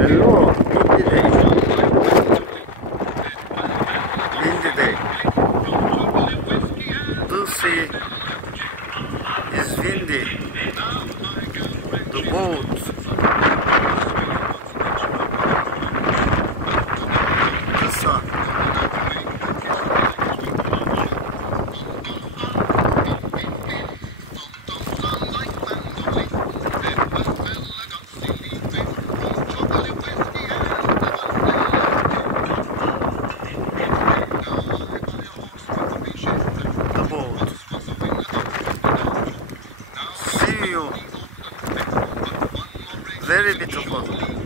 Hello, windy day. Windy day. The sea is windy. The boat. The sun. See you. Very beautiful.